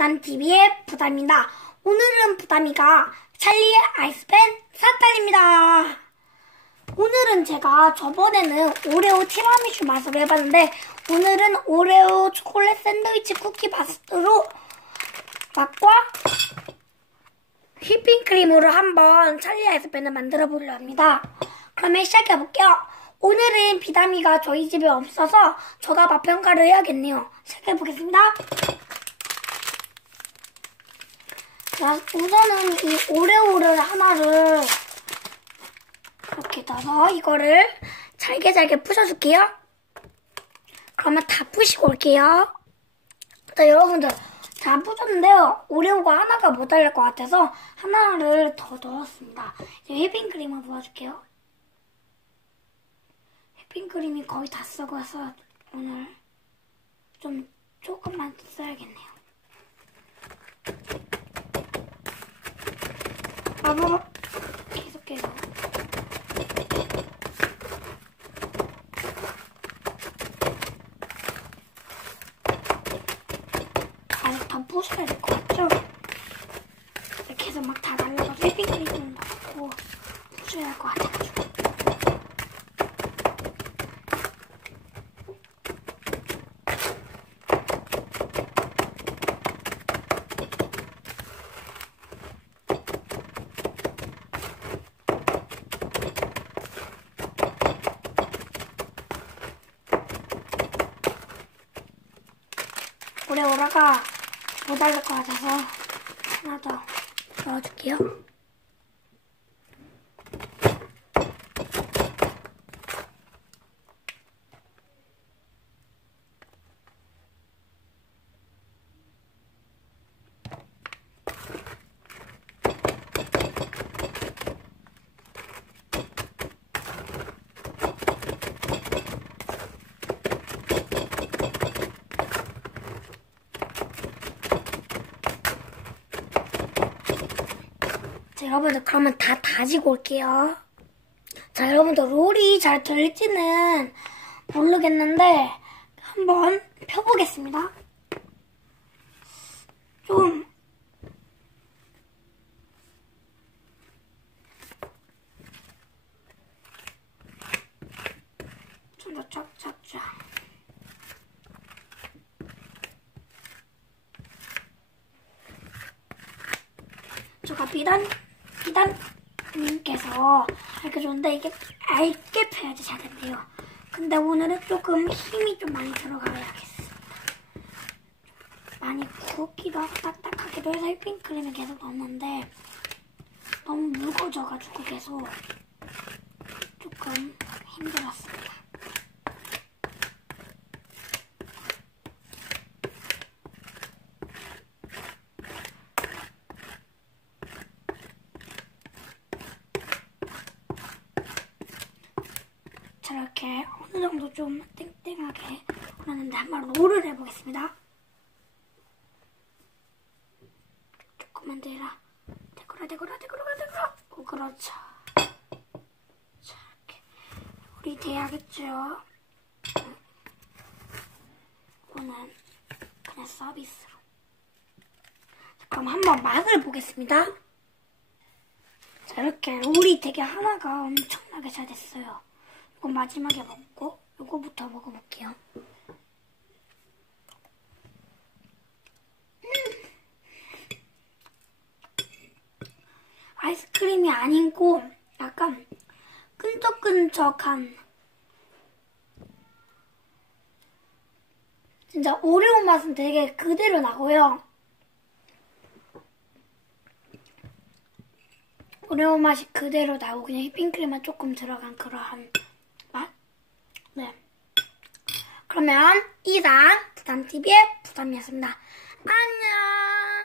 부담TV의 부담입니다. 오늘은 부담이가 찰리의 아이스팬 사탈입니다. 오늘은 제가 저번에는 오레오 티라미슈 맛으로 해봤는데 오늘은 오레오 초콜릿 샌드위치 쿠키 맛으로 맛과 휘핑크림으로 한번 찰리 아이스팬을 만들어 보려 합니다. 그러면 시작해 볼게요. 오늘은 비담이가 저희 집에 없어서 제가 맛평가를 해야겠네요. 시작해 보겠습니다. 자, 우선은 이 오레오를 하나를 이렇게 넣어서 이거를 잘게 잘게 부셔줄게요. 그러면 다 부시고 올게요. 자, 여러분들. 다 부셨는데요. 오레오가 하나가 모자랄 것 같아서 하나를 더 넣었습니다. 이제 휘핑크림을 부어줄게요. 휘핑크림이 거의 다 썩어서 오늘 좀 조금만 써야겠네요. 아무 계속해서. 아직 더 부셔야 될 것 같죠? 이렇게 해서 막 다 날라가서 휘핑크림 넣고 부셔야 할것 같아가 지고 오레오라가 모자랄 것 같아서 하나 더 넣어줄게요. 자, 여러분들 그러면 다 다지고 올게요. 자, 여러분들 롤이 잘 될지는 모르겠는데 한번 펴보겠습니다. 좀 좀더 쫙쫙쫙 제가 비단 비단님께서 알려줬는데 이게 얇게 펴야지 잘 된대요. 근데 오늘은 조금 힘이 좀 많이 들어가야겠습니다. 많이 굵기도 하고 딱딱하기도 해서 휘핑크림을 계속 넣었는데 너무 무거워져가지고 계속 조금 힘들었습니다. 저렇게 어느 정도 좀 땡땡하게 그러는데 한번 롤을 해보겠습니다. 조금만 더 해라. 데코라 데코라 데코라 데코라. 오 그렇죠. 자 이렇게 롤이 돼야겠죠. 이거는 그냥 서비스로. 자, 그럼 한번 맛을 보겠습니다. 자 이렇게 롤이 되게 하나가 엄청나게 잘 됐어요. 이거 마지막에 먹고 이거부터 먹어볼게요. 음. 아이스크림이 아니고 약간 끈적끈적한 진짜 오레오 맛은 되게 그대로 나고요. 오레오 맛이 그대로 나고 그냥 휘핑크림만 조금 들어간 그러한 맛? 네. 그러면 이상 부담TV의 부담이었습니다. 안녕!